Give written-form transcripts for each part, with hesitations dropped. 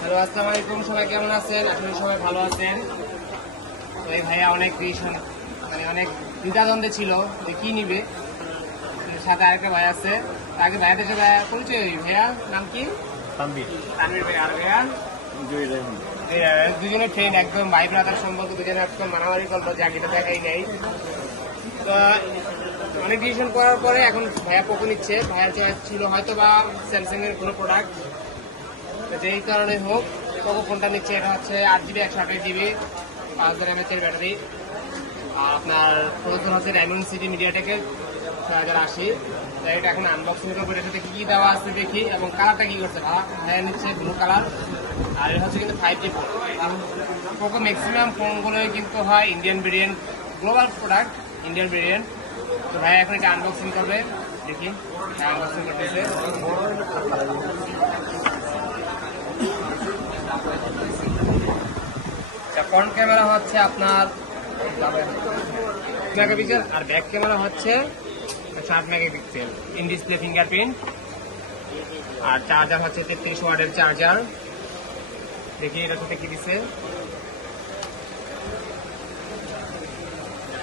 Hello, আসসালামু আলাইকুম। সবাই কেমন আছেন? আসলে সবাই ভালো আছেন। তো এই ভাইয়া অনেক অনেক দ্বিধাদ্বন্দ্বে ছিল যে কি নিবে। সাথে আরেকটা ভাই আছে, আগে ভাইয়াদের সাথে পরিচয়। ভাইয়া নাম কি? তানভীর ভাই। আর ভাইয়া দুজনের ট্রেন একদম ভাই ব্রাদার সম্পর্ক, দুজনে একদম মারামারি করলো যে আগেটা দেখাই নেই। তো অনেক ডিসিশন করার পরে এখন ভাইয়া পোকো নিচ্ছে। ভাইয়ার চয়েস ছিল হয়তো বা স্যামসাং এর কোনো প্রোডাক্ট, যেই কারণে হোক পোকো ফোনটা নিচ্ছে। এটা হচ্ছে 8GB 128GB 5000 mAh এর ব্যাটারি। আর আপনার প্রসেসর হচ্ছে ডায়মন্ডসিটি মিডিয়াটেকের 6080। তাই এটা এখন আনবক্সিং করবো, এটার সাথে কি দেওয়া আছে দেখি, এবং কালারটা কি করছে। ভাইয়া নিচ্ছে ব্লু কালার। আর এটা হচ্ছে কিন্তু 5G ফোন। পোকো ম্যাক্সিমাম ফোনগুলোই কিন্তু হয় Indian variant, global product, Indian variant. তো ভাইয়া এখন এটা আনবক্সিং করবে, দেখি আনবক্সিং করতেছে। ফ্রন্ট ক্যামেরা হচ্ছে আপনার 8 মেগাপিক্সেল, আর ব্যাক ক্যামেরা হচ্ছে 7 মেগাপিক্সেল। In display fingerprint. আর চার্জার হচ্ছে 33 ওয়াটের চার্জার। দেখি এটার সাথে কি দিচ্ছে।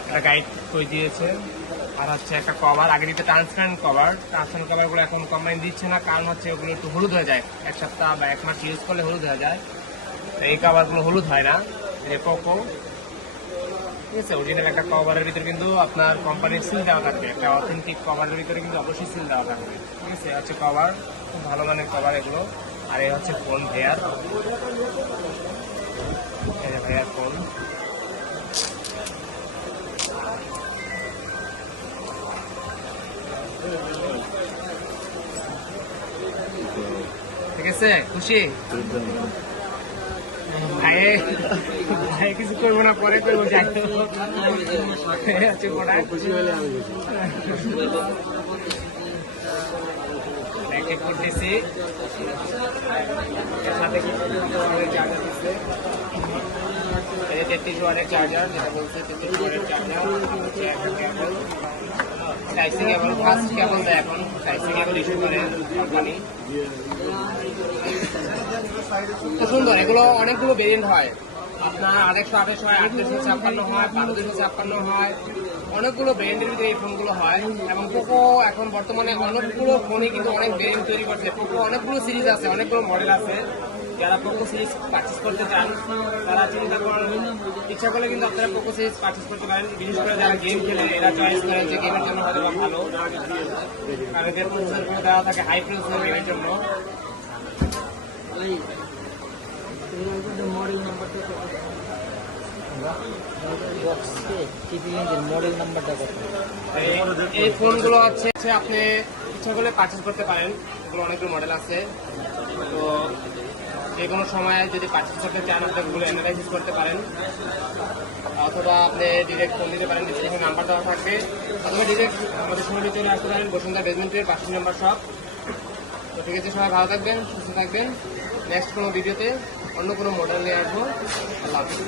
একটা গাইড করে দিয়েছে। আর হচ্ছে একটা কভার, আগে দিতে ট্রান্সপারেন্ট কভার। ট্রান্সপারেন্ট কভারগুলো এখন কোম্পানি দিচ্ছে না, কারণ হচ্ছে ওগুলো একটু হলুদ হয়ে যায়। এক সপ্তাহ বা 1 মাস ইউজ করলে হলুদ হয়ে যায়। তো এই কভারগুলো হলুদ হয় না। এই পোকো, ঠিক আছে, অরিজিনাল একটা কভারের ভিতরে কিন্তু আপনার কোম্পানির সিল দেওয়া থাকবে। একটা অথেন্টিক কভারের ভিতরে কিন্তু অবশ্যই সিল দেওয়া থাকবে, ঠিক আছে। হচ্ছে কভার, খুব ভালো মানের কভার এগুলো। আর এই হচ্ছে ফোন ভাইয়ার, ভাইয়ার ফোন। ঠিক আছে, খুশি? ভাই কিছু করবো না, পরে করবো। করতেছি সাথে কি চার্জার দিচ্ছে, 33 ওয়াটের চার্জার, যেটা বলছে 33 ওয়াটের চার্জার। টাইপ-সি কেবল, ফার্স্ট কেবল দেয় এখন, টাইপ-সি কেবল ইস্যু করে কোম্পানি। তো সুন্দর, এগুলো অনেকগুলো ভেরিয়েন্ট হয়। আপনার 828 হয়, 856 হয়, 1256 হয়, অনেকগুলো ভেরিয়েন্টের ভিতরে এই ফোনগুলো হয়। এবং পোকো এখন বর্তমানে অনেকগুলো ফোনে কিন্তু অনেক ভেরিয়েন্ট তৈরি করছে। পোকো অনেকগুলো সিরিজ আছে, অনেকগুলো মডেল আছে। যারা পোকো সিরিজ পারচেস করতে চান তারা চিন্তা করেন, ইচ্ছা করলে কিন্তু আপনারা পোকো সিরিজ পারচেস করতে পারেন। বিশেষ করে যারা গেম খেলে এরা চয়েস করে যে গেমের জন্য হয়তো বা ভালো, কারণ এদের প্রসেসরগুলো দেওয়া থাকে হাই প্রসেসর গেমের জন্য। এই ফোনগুলো হচ্ছে আপনি ইচ্ছা করলে পারচেস করতে পারেন। এগুলো অনেকগুলো মডেল আছে। তো যে কোনো সময় যদি পারচেস করতে চান আপনি এগুলো অ্যানালাইসিস করতে পারেন, অথবা আপনি ডিরেক্ট ফোন দিতে পারেন। ডিসক্রিপশনে নাম্বার দেওয়া থাকবে, অথবা ডিরেক্ট আমাদের সঙ্গে চলে আসতে পারেন বসুন্ধরা বেসমেন্টের 5 নম্বর শপ। তো ঠিক আছে, সবাই ভালো থাকবেন, সুস্থ থাকবেন। নেক্সট কোনো ভিডিওতে অন্য কোনো মডেল নিয়ে আসবো। আল্লাহ হাফেজ।